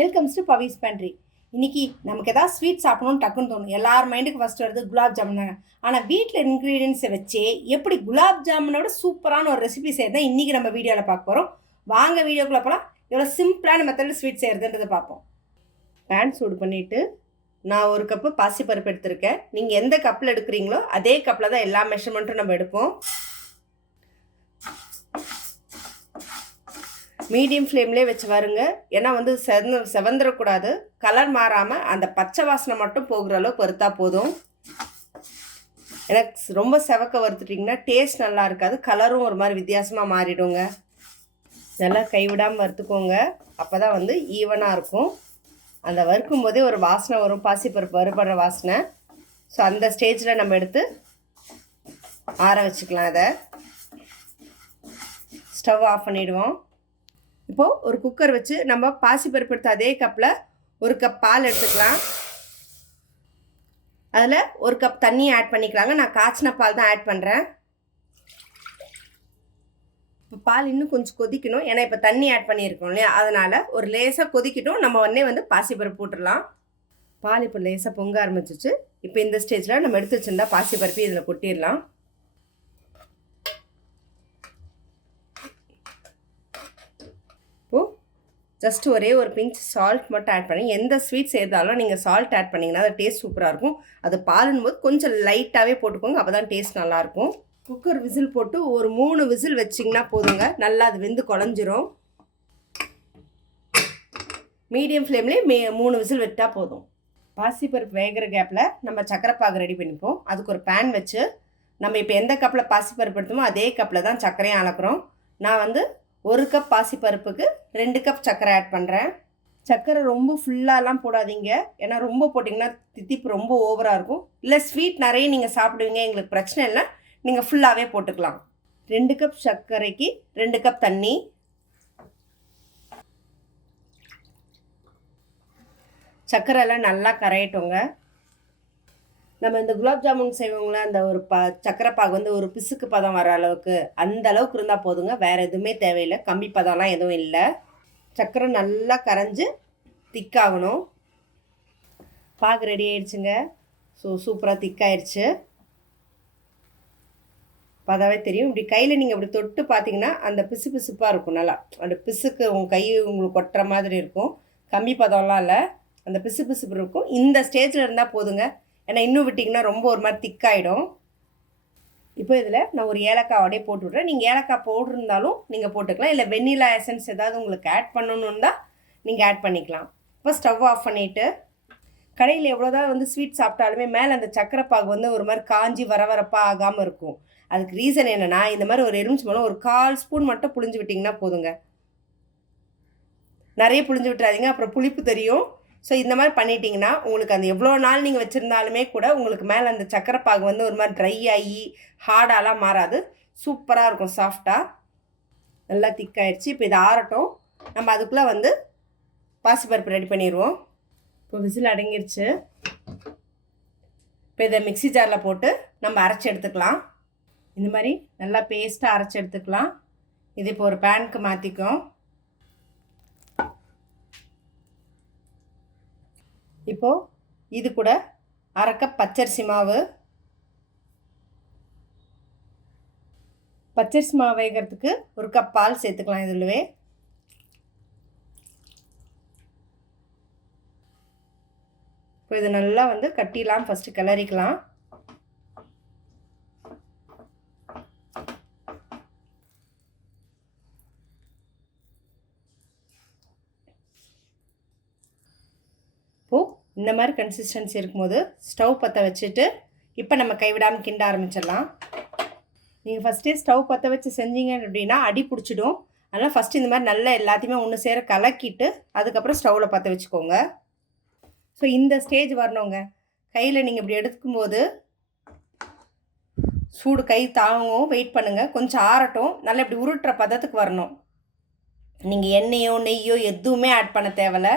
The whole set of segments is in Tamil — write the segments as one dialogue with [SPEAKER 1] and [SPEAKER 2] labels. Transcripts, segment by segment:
[SPEAKER 1] வெல்கம்ஸ் டு பவிஸ் பண்ட்ரி இன்றைக்கி நமக்கு ஏதாவது ஸ்வீட் சாப்பிடணும்னு டக்குன்னு தோணும். எல்லார் மைண்டுக்கு ஃபர்ஸ்ட் வருது குலாப் ஜாமுன் தாங்க. ஆனால் வீட்டில் இன்க்ரீடியன்ஸை வச்சே எப்படி குலாப் ஜாமுனோட சூப்பரான ஒரு ரெசிபி செய்யறது தான் இன்றைக்கி நம்ம வீடியோவில் பார்க்க போகிறோம் வாங்க வீடியோக்குள்ளே போகலாம் எவ்வளோ சிம்பிளான மெத்தடில் ஸ்வீட் செய்கிறதுன்றதை பார்ப்போம். பேன் சூடு பண்ணிவிட்டு நான் ஒரு கப்பு பாசிப்பருப்பு எடுத்திருக்கேன். நீங்கள் எந்த கப்பில் எடுக்கிறீங்களோ அதே கப்பில் தான் எல்லா மெஷர்மெண்ட்டும் நம்ம எடுப்போம். மீடியம் ஃப்ளேம்லேயே வச்சு வருங்க ஏன்னா வந்து செவந்து செவந்துடக்கூடாது கலர் மாறாமல் அந்த பச்சை வாசனை மட்டும் போகிற அளவுக்கு வறுத்தா போதும். எனக்கு ரொம்ப செவக்க வறுத்துட்டிங்கன்னா டேஸ்ட் நல்லா இருக்காது. கலரும் ஒரு மாதிரி வித்தியாசமாக மாறிடுங்க. நல்லா கைவிடாமல் வறுத்துக்கோங்க. அப்போ தான் வந்து ஈவனாக இருக்கும். அந்த வறுக்கும் போதே ஒரு வாசனை வரும். பாசிப்பருப்பு வறுபடுற வாசனை. ஸோ அந்த ஸ்டேஜில் நம்ம எடுத்து ஆற வச்சுக்கலாம் அதை ஸ்டவ் ஆஃப் பண்ணிவிடுவோம் இப்போது ஒரு குக்கர் வச்சு நம்ம பாசிப்பருப்பு எடுத்த அதே கப்பில் ஒரு கப் பால் எடுத்துக்கலாம். அதில் ஒரு கப் தண்ணி ஆட் பண்ணிக்கலாங்க. நான் காய்ச்சின பால் தான் ஆட் பண்ணுறேன் இப்போ பால் இன்னும் கொஞ்சம் கொதிக்கணும். ஏன்னா இப்போ தண்ணி ஆட் பண்ணியிருக்கோம் இல்லையா? அதனால் ஒரு லேசாக கொதிக்கட்டும். நம்ம உடனே வந்து பாசிப்பருப்பு போட்டுடலாம் பால் இப்போ லேசாக பொங்க ஆரம்பிச்சிச்சு. இப்போ இந்த ஸ்டேஜில் நம்ம எடுத்து வச்சுருந்தா பாசிப்பருப்பு இதில் கொட்டிடலாம் இப்போது ஜஸ்ட் ஒரே ஒரு பிஞ்ச் சால்ட் மட்டும் ஆட் பண்ணி எந்த ஸ்வீட் சேர்த்தாலும் நீங்கள் சால்ட் ஆட் பண்ணிங்கன்னா அது டேஸ்ட் சூப்பராக இருக்கும். அது பாலுன்னு போது கொஞ்சம் லைட்டாகவே போட்டுக்கோங்க அப்போ தான் டேஸ்ட் நல்லாயிருக்கும் குக்கர் விசில் போட்டு ஒரு மூணு விசில் வச்சிங்கன்னா போதுங்க. நல்லா அது வெந்து குழஞ்சிரும். மீடியம் ஃப்ளேம்லேயே மே மூணு விசில் விட்டால் போதும். பாசிப்பருப்பு வேகிற கேப்பில் நம்ம சக்கரை பாகு ரெடி பண்ணிப்போம். அதுக்கு ஒரு பேன் வச்சு நம்ம இப்போ எந்த கப்பில் பாசிப்பருப்பு எடுத்தோமோ அதே கப்பில் தான் சர்க்கரையும் அளக்குறோம். நான் வந்து ஒரு கப் பாசிப்பருப்புக்கு ரெண்டு கப் சர்க்கரை ஆட் பண்ணுறேன் சர்க்கரை ரொம்ப ஃபுல்லாலாம் போடாதீங்க. ஏன்னா ரொம்ப போட்டிங்கன்னா தித்திப்பு ரொம்ப ஓவராக இருக்கும். இல்லை ஸ்வீட் நிறைய நீங்கள் சாப்பிடுவீங்க எங்களுக்கு பிரச்சனை இல்லை. நீங்கள் ஃபுல்லாகவே போட்டுக்கலாம். ரெண்டு கப் சர்க்கரைக்கு ரெண்டு கப் தண்ணி. சர்க்கரை எல்லாம் நல்லா கரையட்டுங்க. நம்ம இந்த குலாப் ஜாமுன் செய்வோங்களே அந்த ஒரு ப சக்கரை பாகு வந்து ஒரு பிசுக்கு பதம் வர அளவுக்கு அந்த அளவுக்கு இருந்தால் போதுங்க. வேறு எதுவுமே தேவையில்லை. கம்பி பதம்லாம் எதுவும் இல்லை. சக்கரை நல்லா கரைஞ்சி திக்காகணும். பாகு ரெடி ஆயிடுச்சுங்க. ஸோ சூப்பராக திக்காயிடுச்சு பதாவே தெரியும். இப்படி கையில் நீங்கள் இப்படி தொட்டு பார்த்தீங்கன்னா அந்த பிசு பிசுப்பாக இருக்கும் நல்லா. அந்த பிசுக்கு உங்கள் கை உங்களுக்கு கொட்டுற மாதிரி இருக்கும். கம்மி பதம்லாம் இல்லை. அந்த பிசு பிசுப்பு இருக்கும். இந்த ஸ்டேஜில் இருந்தால் போதுங்க. ஏன்னா இன்னும் விட்டிங்கன்னா ரொம்ப ஒரு மாதிரி திக்காயிடும் இப்போ இதில் நான் ஒரு ஏலக்காய் அப்படியே போட்டு விட்றேன். நீங்கள் ஏலக்காய் போட்டிருந்தாலும் நீங்கள் போட்டுக்கலாம். இல்லை வெண்ணிலா எசன்ஸ் ஏதாவது உங்களுக்கு ஆட் பண்ணணுன்னு தான் நீங்கள் ஆட் பண்ணிக்கலாம். இப்போ ஸ்டவ் ஆஃப் பண்ணிவிட்டு கடையில் எவ்வளோதான் வந்து ஸ்வீட் சாப்பிட்டாலுமே மேலே அந்த சக்கரை பாகு வந்து ஒரு மாதிரி காஞ்சி வர வரப்பாக ஆகாமல் இருக்கும். அதுக்கு ரீசன் என்னென்னா இந்த மாதிரி ஒரு எலுமிச்சு மூலம் ஒரு கால் ஸ்பூன் மட்டும் புளிஞ்சு விட்டிங்கன்னா போதுங்க. நிறைய புளிஞ்சு விட்டுறாதீங்க. அப்புறம் புளிப்பு தெரியும். ஸோ இந்த மாதிரி பண்ணிட்டீங்கன்னா உங்களுக்கு அந்த எவ்வளோ நாள் நீங்கள் வச்சுருந்தாலுமே கூட உங்களுக்கு மேலே அந்த சக்கரை பாகு வந்து ஒரு மாதிரி ட்ரை ஆகி ஹார்டாலாம் மாறாது. சூப்பராக இருக்கும் சாஃப்டாக நல்லா திக்காயிடுச்சு இப்போ இது ஆறட்டும். நம்ம அதுக்குள்ளே வந்து பாசிப்பருப்பு ரெடி பண்ணிடுவோம். இப்போ விசில் அடங்கிருச்சு. இப்போ இதை மிக்சி ஜாரில் போட்டு நம்ம அரைச்சி எடுத்துக்கலாம். இந்த மாதிரி நல்லா பேஸ்ட்டாக அரைச்சி எடுத்துக்கலாம். இது இப்போ ஒரு பேனுக்கு மாற்றிக்கும் இப்போது இது கூட அரை கப் பச்சரிசி மாவு. பச்சரிசி மாவு வேகிறதுக்கு ஒரு கப் பால் சேர்த்துக்கலாம் இதுலவே. இப்போ இது நல்லா வந்து கட்டிலாம் ஃபஸ்ட்டு கிளறிக்கலாம் இப்போது இந்த மாதிரி கன்சிஸ்டன்சி இருக்கும்போது ஸ்டவ் பற்ற வச்சுட்டு இப்போ நம்ம கைவிடாமல் கிண்ட ஆரம்பிச்சிடலாம். நீங்கள் ஃபஸ்ட்டே ஸ்டவ் பற்ற வச்சு செஞ்சீங்க அப்படின்னா அடி பிடிச்சிடும். அதனால் ஃபஸ்ட்டு இந்த மாதிரி நல்லா எல்லாத்தையுமே ஒன்று சேர கலக்கிட்டு அதுக்கப்புறம் ஸ்டவ்வில் பற்ற வச்சுக்கோங்க. ஸோ இந்த ஸ்டேஜ் வரணுங்க. கையில் நீங்கள் இப்படி எடுக்கும்போது சூடு கை தாங்கும் வெயிட் பண்ணுங்கள் கொஞ்சம் ஆறட்டும். நல்லா இப்படி உருட்டுற பதத்துக்கு வரணும். நீங்கள் எண்ணெயோ நெய்யோ எதுவுமே ஆட் பண்ண தேவையில்ல.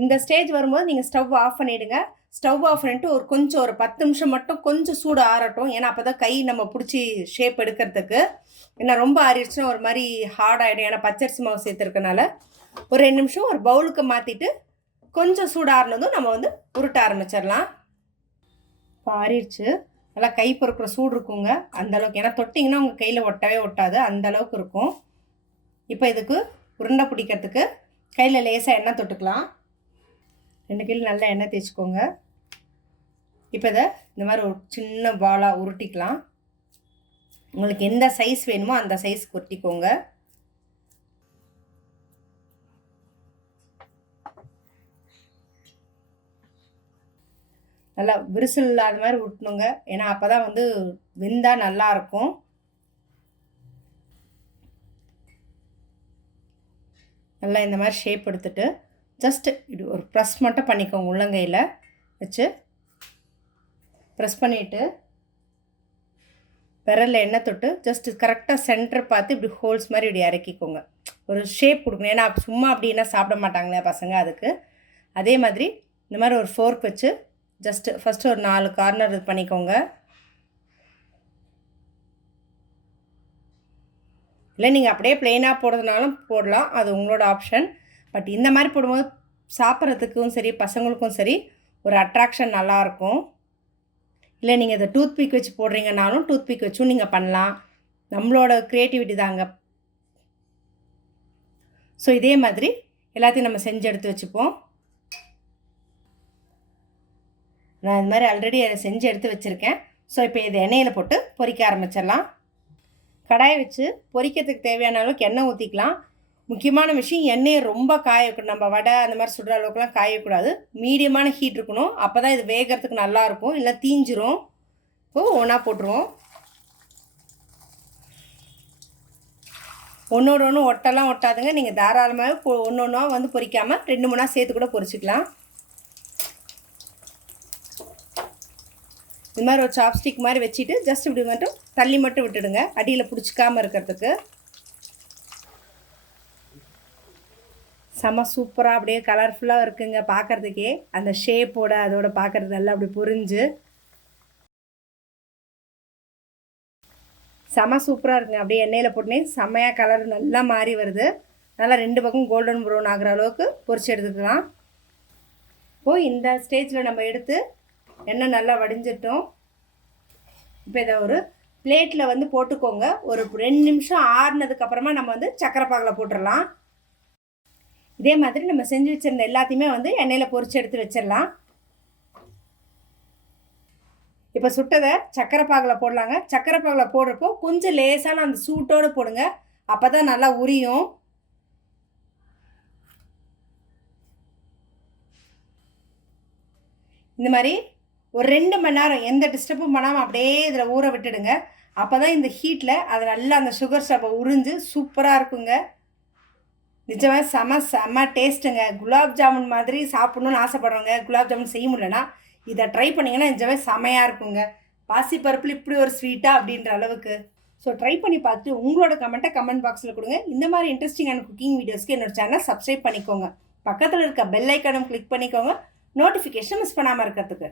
[SPEAKER 1] இந்த ஸ்டேஜ் வரும்போது நீங்கள் ஸ்டவ் ஆஃப் பண்ணிவிடுங்க ஸ்டவ் ஆஃப் பண்ணிட்டு ஒரு கொஞ்சம் ஒரு பத்து நிமிஷம் மட்டும் கொஞ்சம் சூடு ஆறட்டும். ஏன்னா அப்போ தான் கை நம்ம பிடிச்சி ஷேப் எடுக்கிறதுக்கு. ஏன்னா ரொம்ப ஆறிடுச்சுன்னா ஒரு மாதிரி ஹார்ட் ஆகிடும் ஏன்னா பச்சரிசி மாவு சேர்த்துருக்கனால. ஒரு ரெண்டு நிமிஷம் ஒரு பவுலுக்கு மாற்றிட்டு கொஞ்சம் சூடாறினதும் நம்ம வந்து உருட்ட ஆரம்பிச்சிடலாம். இப்போ ஆறிடுச்சு. நல்லா கை பொறுக்கிற சூடு இருக்குங்க. அந்த அளவுக்கு. ஏன்னா தொட்டிங்கன்னா உங்கள் கையில் ஒட்டவே ஒட்டாது. அந்தளவுக்கு இருக்கும். இப்போ இதுக்கு உருண்டை பிடிக்கிறதுக்கு கையில் லேசாக எண்ணெய் தொட்டுக்கலாம். ரெண்டு கையில் நல்லா எண்ணெய் தேய்ச்சிக்கோங்க. இப்போ இதை இந்த மாதிரி ஒரு சின்ன பாலாக உருட்டிக்கலாம். உங்களுக்கு எந்த சைஸ் வேணுமோ அந்த சைஸ் உருட்டிக்கோங்க. நல்லா விரிசல் இல்லாத மாதிரி உருட்டணுங்க. ஏன்னா அப்போ தான் வந்து வெந்தால் நல்லாயிருக்கும் நல்லா இந்த மாதிரி ஷேப் எடுத்துட்டு ஜஸ்ட்டு இது ஒரு ப்ரெஸ் மட்டும் பண்ணிக்கோங்க உள்ளங்கையில் வச்சு. ப்ரெஸ் பண்ணிவிட்டு விரலில் எண்ணெய் தொட்டு ஜஸ்ட்டு கரெக்டாக சென்டர் பார்த்து இப்படி ஹோல்ஸ் மாதிரி இப்படி இறக்கிக்கோங்க. ஒரு ஷேப் கொடுக்கணும். ஏன்னா சும்மா அப்படின்னா சாப்பிட மாட்டாங்களே பசங்க அதுக்கு. அதே மாதிரி இந்த மாதிரி ஒரு ஃபோர்க் வச்சு ஜஸ்ட்டு ஃபஸ்ட்டு ஒரு நாலு கார்னர் இது பண்ணிக்கோங்க. இல்லை நீங்கள் அப்படியே ப்ளெயினாக போடுறதுனாலும் போடலாம். அது உங்களோட ஆப்ஷன் பட் இந்த மாதிரி போடும்போது சாப்பிட்றதுக்கும் சரி பசங்களுக்கும் சரி ஒரு அட்ராக்ஷன் நல்லாயிருக்கும் இல்லை நீங்கள் இதை டூத் பிக் வச்சு போடுறீங்கனாலும் டூத் பிக் வச்சும் நீங்கள் பண்ணலாம். நம்மளோட க்ரியேட்டிவிட்டி தாங்க ஸோ இதே மாதிரி எல்லாத்தையும் நம்ம செஞ்சு எடுத்து வச்சுப்போம். நான் இது மாதிரி ஆல்ரெடி அதை செஞ்சு எடுத்து வச்சுருக்கேன். ஸோ இப்போ இதை எண்ணெயில் போட்டு பொறிக்க ஆரம்பிச்சிடலாம். கடாயை வச்சு பொரிக்கிறதுக்கு தேவையான அளவுக்கு எண்ணெய் ஊற்றிக்கலாம் முக்கியமான விஷயம் எண்ணெயை ரொம்ப காய நம்ம வடை அந்த மாதிரி சுடுற அளவுக்குலாம் காயக்கூடாது. மீடியமான ஹீட் இருக்கணும். அப்போ தான் இது வேகிறதுக்கு நல்லாயிருக்கும் இல்லை தீஞ்சிரும். இப்போது ஒன்றா போட்டுருவோம். ஒன்றோட ஒன்று ஒட்டெல்லாம் ஒட்டாதுங்க. நீங்கள் தாராளமாக ஒன்று ஒன்றா வந்து பொறிக்காமல் ரெண்டு மூணாக சேர்த்து கூட பொரிச்சிக்கலாம் இது மாதிரி ஒரு சாப்ஸ்டிக் மாதிரி வச்சுட்டு ஜஸ்ட் இப்படி மட்டும் தள்ளி மட்டும் விட்டுடுங்க. அடியில் பிடிச்சிக்காமல் இருக்கிறதுக்கு. செம சூப்பராக அப்படியே கலர்ஃபுல்லாக இருக்குங்க பார்க்குறதுக்கே அந்த ஷேப்போட அதோட பார்க்குறது நல்லா அப்படி புரிஞ்சு. செம சூப்பராக இருக்குங்க. அப்படியே எண்ணெயில் போட்டுனே செம்மையாக கலர் நல்லா மாறி வருது. நல்லா ரெண்டு பக்கம் கோல்டன் ப்ரௌன் ஆகிற அளவுக்கு பொரிச்சு எடுத்துக்கலாம். இப்போது இந்த ஸ்டேஜில் நம்ம எடுத்து எண்ணெய் நல்லா வடிஞ்சிட்டோம். இப்போ இதை ஒரு பிளேட்டில் வந்து போட்டுக்கோங்க. ஒரு ரெண்டு நிமிஷம் ஆறுனதுக்கப்புறமா நம்ம வந்து சக்கரை பாகில் போட்டுடலாம் இதே மாதிரி நம்ம செஞ்சு வச்சுருந்த எல்லாத்தையுமே வந்து எண்ணெயில் பொறிச்சு எடுத்து வச்சிடலாம் இப்போ சுட்டதை சக்கரை பாகில் போடலாங்க. சக்கரை பாகில் போடுறப்போ கொஞ்சம் லேசான அந்த சூட்டோடு போடுங்க. அப்போ தான் நல்லா உரியும். இந்த மாதிரி ஒரு ரெண்டு மணி நேரம் எந்த டிஸ்டர்பும் பண்ணாமல் அப்படியே இதில் ஊற விட்டுடுங்க. அப்போ தான் இந்த ஹீட்டில் அது நல்லா அந்த சுகர் ஸ்டப்பை உறிஞ்சு சூப்பராக இருக்குங்க. நிஜமாக செம செம டேஸ்ட்டுங்க குலாப் ஜாமுன் மாதிரி சாப்பிட்ணுன்னு ஆசைப்பட்றவங்க குலாப் ஜாமுன் செய்ய முடியலன்னா இதை ட்ரை பண்ணிங்கன்னா நிஜமே செமையாக இருக்குங்க. பாசிப்பருப்பில் இப்படி ஒரு ஸ்வீட்டாக அப்படின்ற அளவுக்கு. ஸோ ட்ரை பண்ணி பார்த்து உங்களோட கமெண்ட்டை கமெண்ட் பாக்ஸில் கொடுங்க. இந்த மாதிரி இன்ட்ரெஸ்டிங்கான குக்கிங் வீடியோஸ்க்கு என்னோட சேனல் சப்ஸ்கிரைப் பண்ணிக்கோங்க. பக்கத்தில் இருக்க பெல் ஐக்கானும் கிளிக் பண்ணிக்கோங்க. நோட்டிஃபிகேஷன் மிஸ் பண்ணாமல் இருக்கிறதுக்கு.